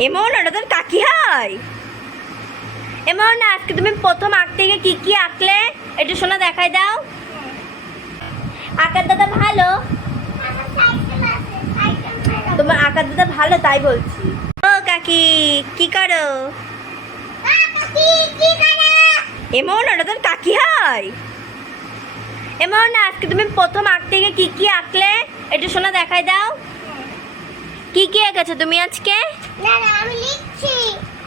এমন, ওটা তোর কাকি হয়? এমন, আজকে তুমি প্রথম আঁকতে গিয়ে কি কি আঁকলে? একটু শোনা দেখাই দাও। আঁকার দাদা ভালো? তোমার আঁকার দাদা ভালো, তাই বলছি। ও কাকি, কি করো? এমন, ওটা তোর কাকি হয়? এমন, আজকে তুমি প্রথম আঁকতে গিয়ে কি কি আঁকলে? একটু শোনা দেখাই দাও। কি কি এঁকেছো তুমি আজকে? আমি লিখছি।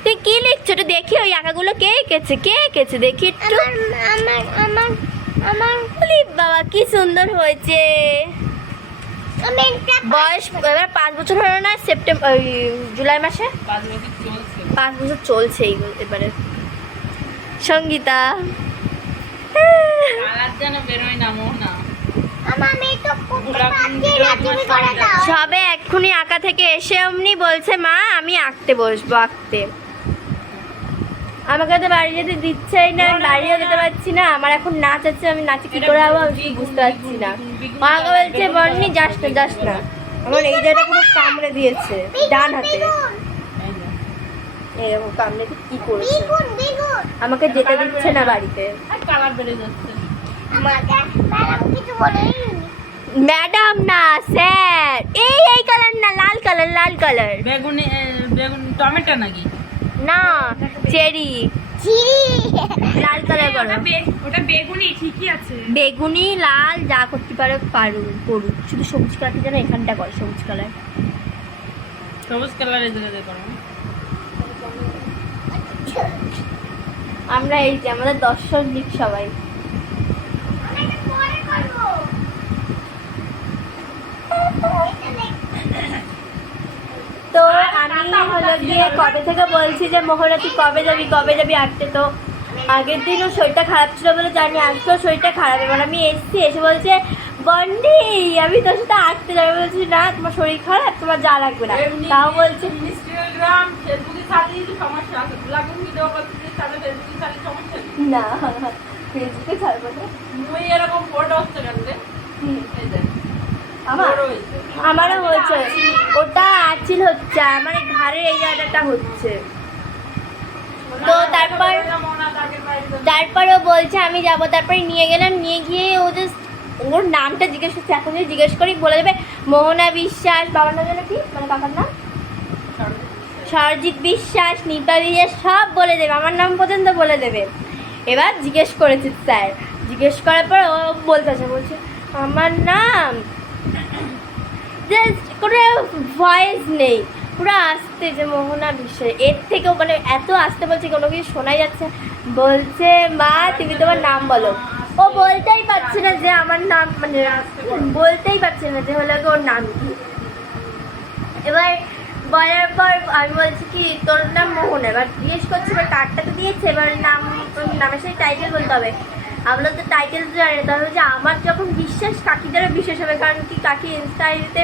তুই কি লিখছো? একটু দেখি ওই আঁকাগুলো কে এঁকেছে কে এঁকেছে? দেখি একটু। আমার আমার আমার আমার। বাবা কি সুন্দর হয়েছে। বয়স এবার পাঁচ বছর হলো না সেপ্টেম্বর ওই জুলাই মাসে? পাঁচ বছর চলছে। এবারে। সঙ্গীতা। বেরোয় না মোহনা। সবে এক্ষুনি আঁকা থেকে এসে অমনি বলছে মা আমি আঁকতে বসবো আঁকতে। আমাকে তো বাড়ি যেতে দিচ্ছেই না আমি বাড়িও যেতে পারছি না। আমার এখন নাচ আছে আমি নাচে কি করে হব আমি বুঝতে পারছি না। মাকে বলছে বলনি যাস না যাস না। আমার এই জায়গাটা পুরো কামড়ে দিয়েছে ডান হাতে। এরকম কামড়ে দিয়ে কি করছে। বিগুন বিগুন। আমাকে যেতে দিচ্ছে না বাড়িতে। আর কালার বেড়ে যাচ্ছে। আমাকে ম্যাডাম না স্যার এই এই কালার না লাল কালার লাল কালার বেগুনি বেগুন টমেটো নাকি? না চেরি। লাল কালার করো। ওটা ওটা বেগুনি ঠিকই আছে। বেগুনি লাল যা করতে পারো পারুন করুন শুধু সবুজ কালারটা যেন এখানটা করে সবুজ কালার সবুজ কালারের জায়গাতে করো। আমরা এই যে আমাদের দর্শন দিক সবাই আমি এটা পরে করব তো আমি হলো গিয়ে কবে থেকে বলছি যে মোহরা কবে যাবি কবে যাবি আঁকতে তো আগের দিনও শরীরটা খারাপ ছিল বলে জানি আজকেও শরীরটা খারাপ। এবার আমি এসছি এসে বলছে বন্ডি আমি তোর সাথে আঁকতে যাব। বলছি না তোমার শরীর খারাপ তোমার যা লাগবে না। তাও বলছে না ফেসবুকে ছাড়বো না। এরকম ফটো হচ্ছে কেন রে? হুম। আমারও হয়েছে। ওটা আচিল হচ্ছে এই ঘাড়ের এই জায়গাটা হচ্ছে। তো তারপর বাড়িতে তারপরেও বলছে, আমি যাব। তারপরে নিয়ে গেলাম, নিয়ে গিয়ে ও জাস্ট ওর নামটা জিজ্ঞেস করছে। এখন যদি জিজ্ঞেস করি, বলে দেবে, মোহনা বিশ্বাস। বাবার নাম যেন কি? মানে কাকার নাম? সরজিৎ বিশ্বাস, নিপা বিশ্বাস, সব বলে দেবে। আমার নাম পর্যন্ত বলে দেবে। এবার জিজ্ঞেস করেছে স্যার। জিজ্ঞেস করার পর ও বলতেছে বলছে, আমার নাম জাস্ট কোনো ভয়েস নেই। পুরো আসতে যে মোহনা বিশ্বাস এর থেকেও মানে এত আসতে বলছে কোনো কিছু শোনাই যাচ্ছে। বলছে, মা, তুমি তোমার নাম বলো। ও বলতেই পারছে না যে আমার নাম মানে বলতেই পারছে না যে হলো ওর নাম কি। এবার বলার পর আমি বলছি কি, তোর নাম মোহন। এবার জিজ্ঞেস করছি, এবার কার্ডটা তো দিয়েছে। এবার নাম নামের সাথে টাইটেল বলতে হবে। আমরা তো টাইটেল জানি না তাহলে যে আমার যখন বিশ্বাস কাকিদেরও বিশ্বাস হবে কারণ কি কাকি ইনস্টাইতে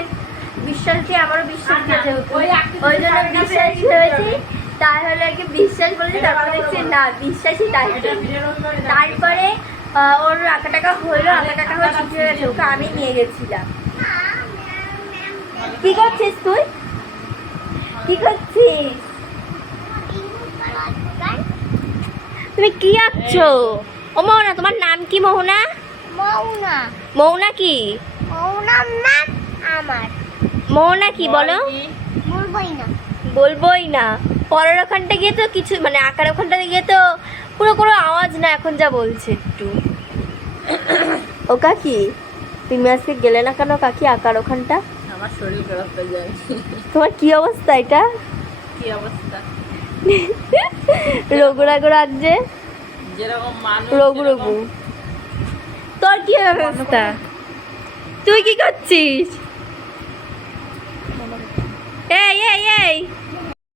বিশ্বাস দিয়ে আমারও বিশ্বাস দিয়েছে ওই ওই জন্য বিশ্বাস ভেবেছি তাহলে কি বিশ্বাস বলেছি তারপরে দেখছি না বিশ্বাসই টাইটেল তারপরে ওর আঁকা টাকা হলো আঁকা টাকা হয়ে ছুটি হয়ে গেছে ওকে আমি নিয়ে গেছিলাম। কি করছিস তুই? কি করছিস? তুমি কি আঁকছো? ও মোহনা তোমার নাম কি মোহনা মৌনা। মৌনা কি? মৌনার নাম আমার। মোহনা কি বলো? বলবই না। বলবোই না। পরের ওখানটা গিয়ে তো কিছু মানে আঁকার ওখানটাতে গিয়ে তো পুরো কোনো আওয়াজ না এখন যা বলছে একটু। ও কাকি তুমি আজকে গেলে না কেন কাকি আঁকার ওখানটা? আমার শরীর খারাপ হয়ে যায়। তোমার কি অবস্থা এটা? কি অবস্থা? রাঘু রাজ্যে যেরকম রঘু রঘু। তোর কি অবস্থা? তুই কি করছিস? এই এই এই।